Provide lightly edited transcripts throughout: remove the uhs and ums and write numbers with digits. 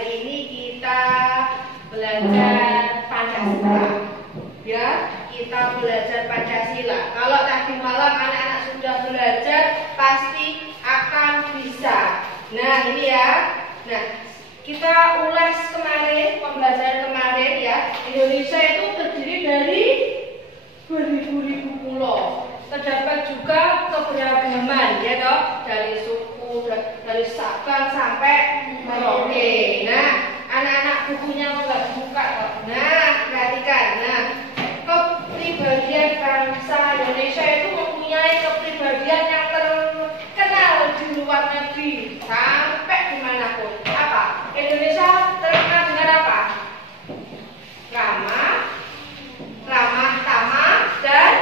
hari ini kita belajar Pancasila. Ya, kita belajar Pancasila. Kalau tadi malam anak-anak sudah belajar, pasti akan bisa. Nah, ini ya. Nah, kita ulas kemarin, pembelajaran kemarin ya. Indonesia itu terdiri dari beribu-ribu pulau. Terdapat juga keberagaman, ya toh, dari suku, dari Sabang sampai Merauke. Nah, anak-anak bukunya buka toh. Nah, perhatikan. Nah, kepribadian bangsa Indonesia itu mempunyai kepribadian yang terkenal di luar negeri sampai dimanapun. Apa? Indonesia terkenal dengan apa? Ramah tamah dan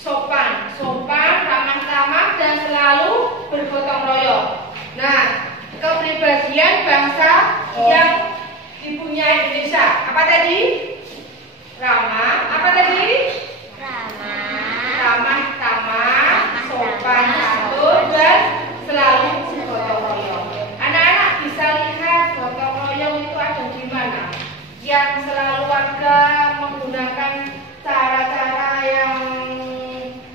sopan, ramah tamah dan selalu bergotong royong. Nah, kepribadian bangsa yang dipunyai Indonesia apa tadi? Apa tadi? Ramah tamah, sopan santun dan selalu bergotong royong. Anak-anak bisa lihat gotong royong itu ada di mana? Yang selalu warga menggunakan cara-cara yang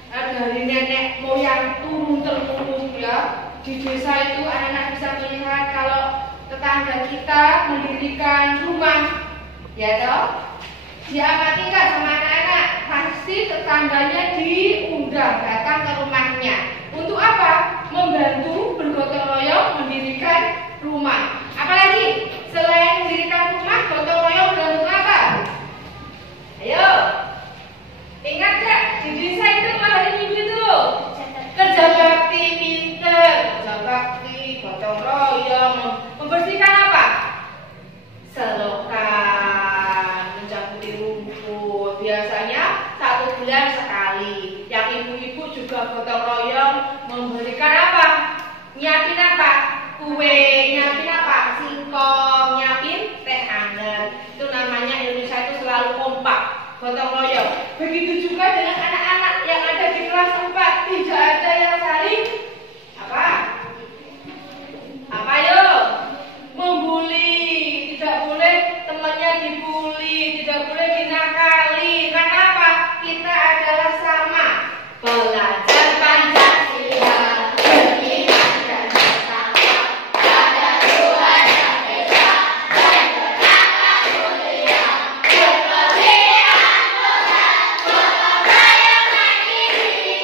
dari nenek moyang turun temurun ya. Di desa itu anak-anak bisa melihat kalau tetangga kita mendirikan rumah, ya toh. Diamati nggak sama anak-anak? Pasti tetangganya diundang datang ke rumahnya. Untuk apa? Membantu bergotong royong mendirikan rumah. Apalagi selain mendirikan rumah, gotong royong untuk apa? Ayo, ingat gak? Di desa itu hari Minggu itu kerja bakti pinter, kerja bakti, gotong royong, membersihkan apa? Selokan, mencabuti rumput. Biasanya 1 bulan sekali. Yang ibu-ibu juga gotong royong memberikan apa? Nyiapin apa? Kue, nyiapin apa? Singkong, nyiapin teh hangat. Itu namanya Indonesia itu selalu kompak, gotong royong. Begitu juga dengan anak-anak yang ada di kelas 4. Tidak ada yang saling apa? Apa yo? Membuli. Tidak boleh temannya dibully, tidak boleh dinakali. Karena apa? Kita adalah sama. Belajar Pancasila, beriman dan bersama pada Tuhan Yang Esa dan beranak mulia, berkelindahan Tuhan, gotong royong mandiri,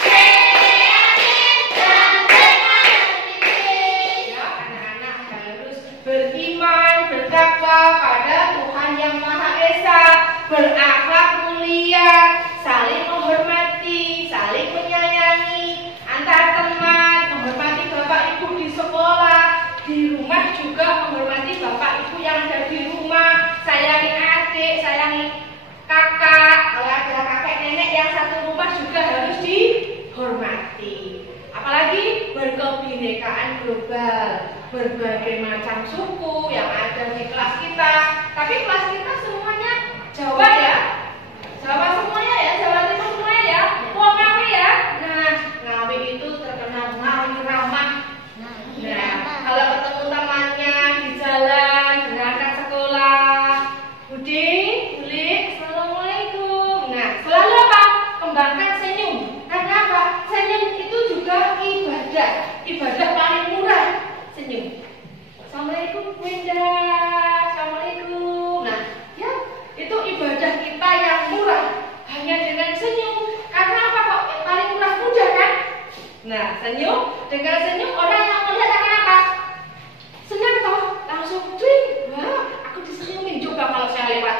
kreatif dan dengan berpikir, ya, anak-anak harus beriman, bertakwa pada Tuhan Yang Maha Esa, berakhlak mulia, saling menghormati, saling menyayangi antar teman, menghormati bapak ibu di sekolah, di rumah juga menghormati bapak ibu yang ada di rumah, sayangi adik, sayangi kakak, kalau ada kakek nenek yang satu rumah juga harus dihormati. Apalagi berkebinekaan global, berbagai macam suku yang ada di kelas kita. Tapi kelas kita semuanya Jawa ya, Jawa semuanya ya, Jawa Timur semuanya ya, Ngawi ya. Nah, Ngawi itu terkenal Ngawi ramah. Nah, kalau ketemu temannya di jalan berangkat sekolah, Budi, Assalamualaikum. Nah, selalu apa? Kembangkan senyum. Karena apa? Senyum itu juga ibadah. Ibadah paling murah, senyum. Assalamualaikum, Wenda. Assalamualaikum. Nah, ya, itu ibadah kita yang murah. Hanya dengan senyum. Karena apa kok? Yang paling murah mudah kan? Nah, senyum. Dengan senyum orang yang melihat akan apa? Senang toh? Langsung twing. Wah, aku disenyumin. Coba kalau saya lewat,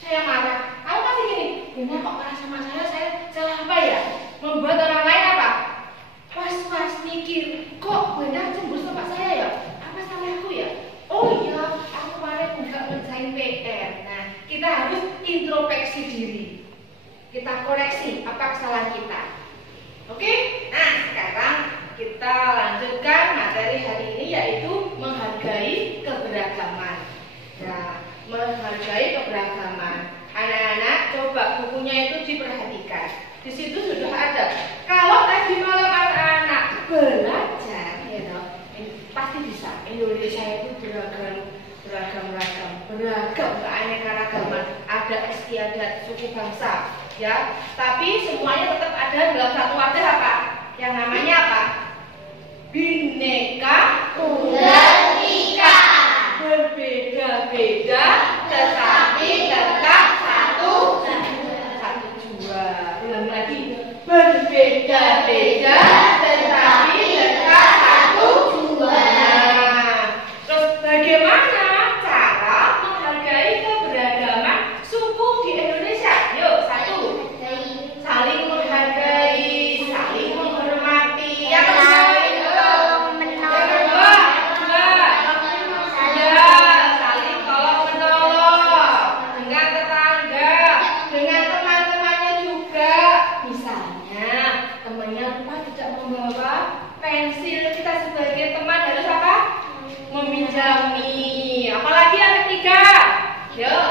saya marah. Kamu pasti gini, Bunda kok marah sama saya salah apa ya? Membuat orang lain apa? Was-was mikir, kok Bunda cemburu sama saya ya? Apa salahku ya? Oh iya, aku kemarin nggak ngerjain PR. Nah, kita harus introspeksi diri. Kita koreksi apa kesalahan kita. Oke? Nah, sekarang kita lanjutkan materi hari ini, yaitu menghargai keberagaman. Nah, menghargai keberagaman. Anak-anak, coba bukunya itu diperhatikan. Di situ sudah ada. Kalau beragam, keanekaragaman, ada istiadat suku bangsa, ya. Tapi semuanya tetap ada dalam satu wadah apa? Yang namanya apa? Bhinneka Tunggal Ika. Berbeda-beda tetapi tetap satu jua. Ulang lagi. Berbeda-beda tetapi tetap satu jua. Nah, terus bagaimana cara menghargai keberagaman suku di Indonesia? Yuk, satu. Saling menghargai, saling menghormati. Yang kedua, saling tolong menolong dengan tetangga, dengan teman-temannya juga. Misalnya temannya lupa tidak membawa pensil, kita sebagai teman harus apa? Meminjami. Apalagi yang ketiga, yuk,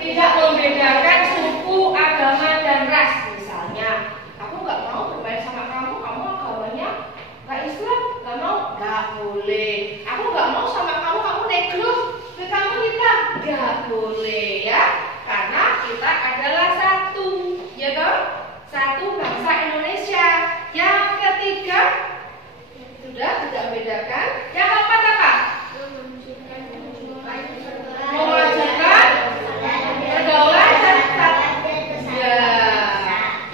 tidak membedakan suku, agama, dan ras. Misalnya, aku nggak mau bermain sama kamu, kamu agamanya nggak Islam, nggak mau, nggak boleh. Aku nggak mau sama kamu, kamu negro, kamu hitam, nggak boleh, ya. Karena kita adalah satu, ya kan? Satu bangsa Indonesia. Yang ketiga, sudah tidak membedakan. Yang keempat apa? Mewajibkan pergaulan dan ya.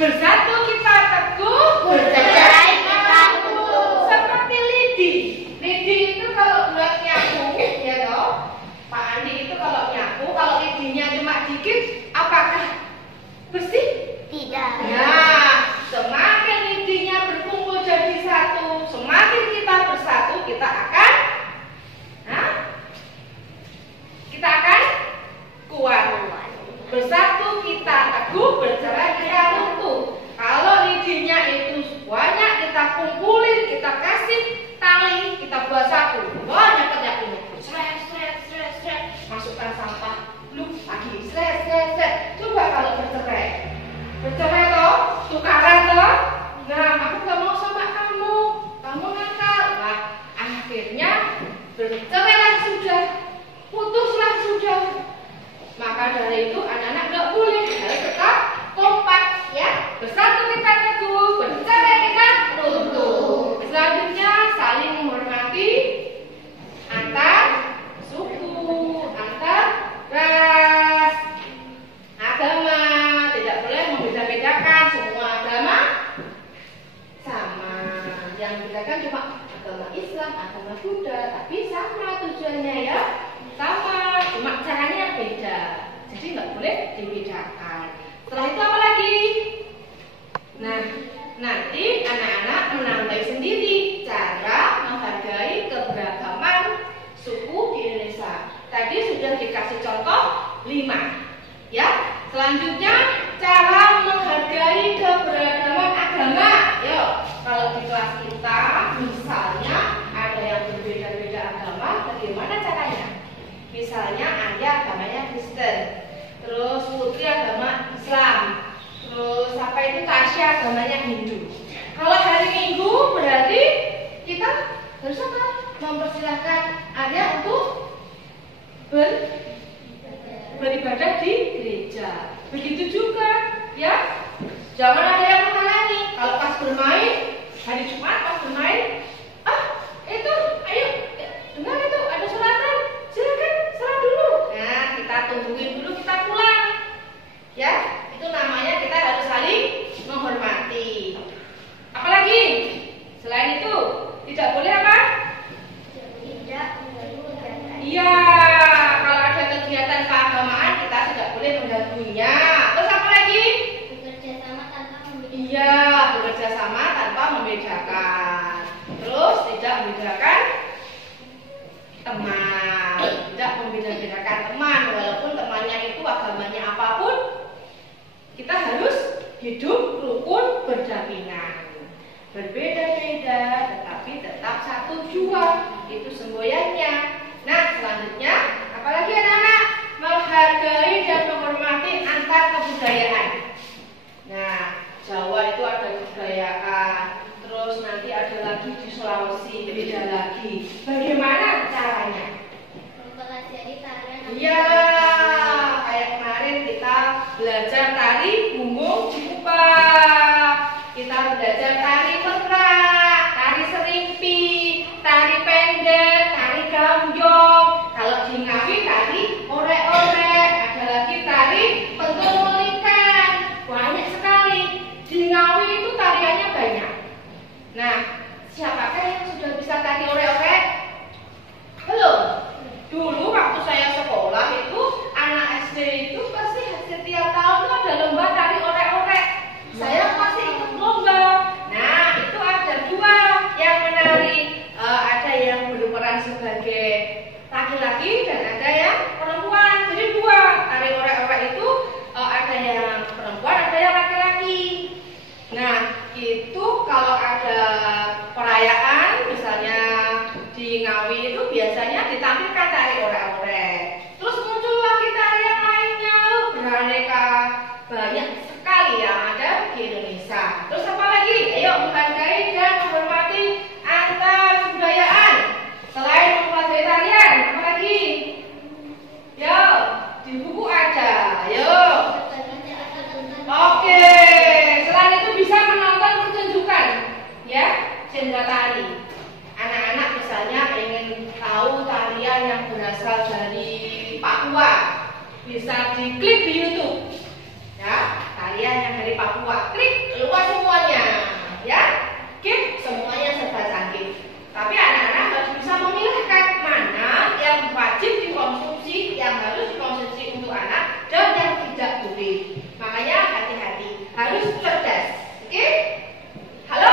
Bersatu kita teguh, bercerai kita utuh. Seperti lidi. Lidi itu kalau buat nyapu, ya toh. Pak Andi itu kalau nyapu, kalau lidinya cuma dikit, apakah bersih? Tidak. Nah, semakin lidinya berkumpul jadi satu, semakin kita bersatu, kita akan kuat. Bersatu kita teguh, bercerai kita runtuh. Kalau lidinya itu banyak kita kumpulin, kita kasih tali, kita buat satu. Banyak kerja ini. Sret, masukkan sampah. Lu lagi sret. Coba kalau bercerai toh, tukaran toh. Nah, aku gak mau sama kamu nakal. Nah, akhirnya bercerailah sudah, putuslah sudah. Maka dari itu anak-anak nggak boleh, harus tetap kompak, ya. Bersatu kita teguh, bercerai kita runtuh. Selanjutnya saling menghormati antar suku, antar ras, agama. Tidak boleh membeda-bedakan, semua agama sama. Yang membedakan cuma agama Islam, agama Buddha, tapi sama tujuannya, ya. Sama, cuma caranya beda. Jadi nggak boleh dibedakan. Setelah itu apa lagi? Nah, nanti anak-anak menambahi sendiri cara menghargai keberagaman suku di Indonesia. Tadi sudah dikasih contoh 5. Ya, selanjutnya cara menghargai keberagaman agama. Yuk, kalau di kelas kita misalnya ada yang berbeda-beda agama, bagaimana caranya? Misalnya Anda agamanya Kristen, terus Putri agama Islam, terus apa itu Tasya agamanya Hindu. Kalau hari Minggu berarti kita harus apa? Mempersilahkan Anda untuk beribadah di gereja. Begitu juga, ya. Jangan ada yang menghalangi. Kalau pas bermain hari Jumat pas bermain, itu ayo dengar itu ada suratan. Silakan salat dulu. Nah, kita tungguin dulu, kita pulang. Ya, itu namanya kita harus saling menghormati. Apalagi selain itu tidak boleh apa? Tidak mengganggu. Iya, kalau ada kegiatan keagamaan kita tidak boleh mengganggunya. Terus apa lagi? Bekerja sama tanpa membedakan. Iya, bekerja sama tanpa membedakan. Terus tidak membedakan teman, tidak membeda-bedakan teman, walaupun temannya itu agamanya apapun, kita harus hidup rukun berdampingan. Berbeda-beda, tetapi tetap satu jua. Itu semboyannya. Nah, selanjutnya, apalagi anak-anak? Menghargai dan menghormati antar kebudayaan. Nah, Jawa itu ada kebudayaan. Terus nanti ada lagi di Sulawesi, beda lagi. Bagaimana caranya? Mempelajari tari Iya, kayak kemarin kita belajar tari bumbung diupas, kita belajar tari petrak, tari serimpi, tari pendek, tari gambyong. Kalau di Ngawi tari orek-orek, ada lagi tari pentul melikan. Banyak sekali. Di Ngawi itu tariannya banyak. Nah, siapakah yang sudah bisa tari orek-orek? Belum. Dulu waktu saya sekolah itu anak SD itu pasti setiap tahun itu ada lomba tari orek-orek. Saya pasti ikut lomba. Nah, itu ada dua yang menari, ada yang berperan sebagai laki-laki dan ada yang perempuan. Jadi dua tari orek-orek itu, ada yang perempuan, ada yang laki-laki. Nah, itu kalau ada perayaan, misalnya di Ngawi itu biasanya ditampilkan tari orek-orek. Terus muncul lagi tari yang lainnya, beraneka banyak sekali yang ada di Indonesia. Terus apa lagi? Ayo menghargai dan menghormati antar kebudayaan. Selain mempelajari tarian, apa lagi? Yo, di buku ada. Ayo. Oke. Selain itu bisa menonton pertunjukan, ya, senda tari. Anak-anak misalnya ingin tahu tarian yang berasal dari Papua, bisa diklik di YouTube, ya, tarian yang dari Papua. Klik keluar semuanya, ya, klik semuanya serba canggih. Tapi anak-anak harus bisa memilihkan mana yang wajib dikonsumsi, yang harus dikonsumsi untuk anak, dan yang tidak boleh. Makanya hati-hati, harus cerdas, oke? Halo.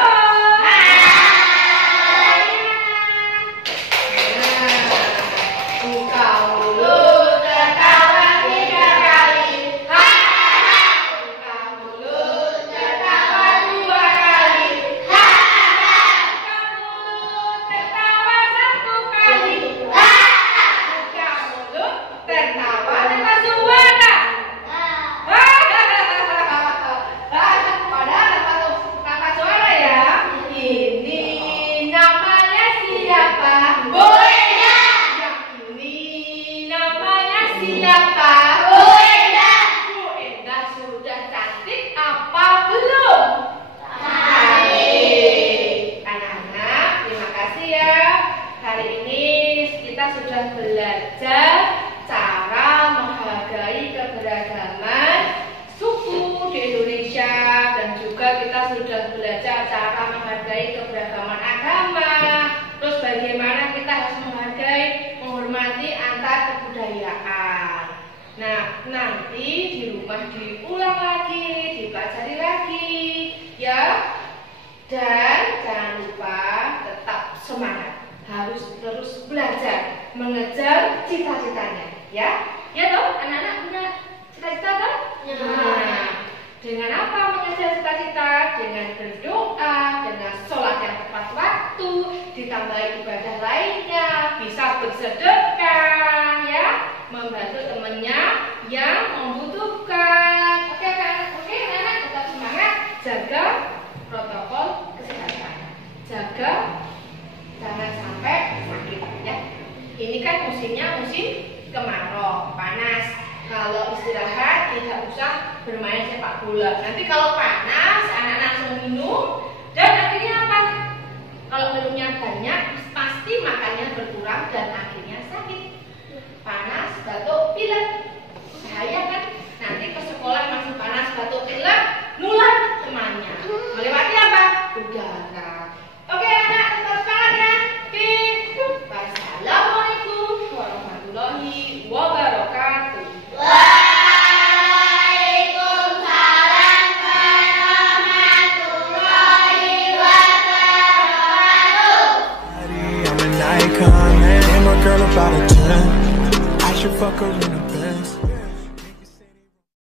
Nanti di rumah diulang lagi, dipelajari lagi, ya. Dan jangan lupa tetap semangat, harus terus belajar, mengejar cita-citanya, ya. Ya toh, anak-anak punya cita-cita kan? Ya. Nah, dengan apa mengejar cita-cita? Dengan berdoa, dengan sholat yang tepat waktu, ditambah ibadah lainnya, bisa bersedekah, ya, membantu temannya yang membutuhkan. Oke, anak-anak tetap semangat, jaga protokol kesehatan, jaga jangan sampai sakit, ya. Ini kan musimnya musim kemarau, panas. Kalau istirahat tidak usah bermain sepak bola. Nanti kalau panas, anak langsung minum dan akhirnya apa? Kalau minumnya banyak, pasti makannya berkurang dan akhirnya sakit. Panas, batuk, pilek. Bahaya kan? Nanti ke sekolah masih panas, batuk, pilek, nular temannya. Melewati apa? Udara. Oke, anak, tetap semangat ya. Wassalamualaikum warahmatullahi wabarakatuh. Waalaikumsalam warahmatullahi wabarakatuh. I'm an icon, man, and my girl about a 10. I should fuck her in a bed.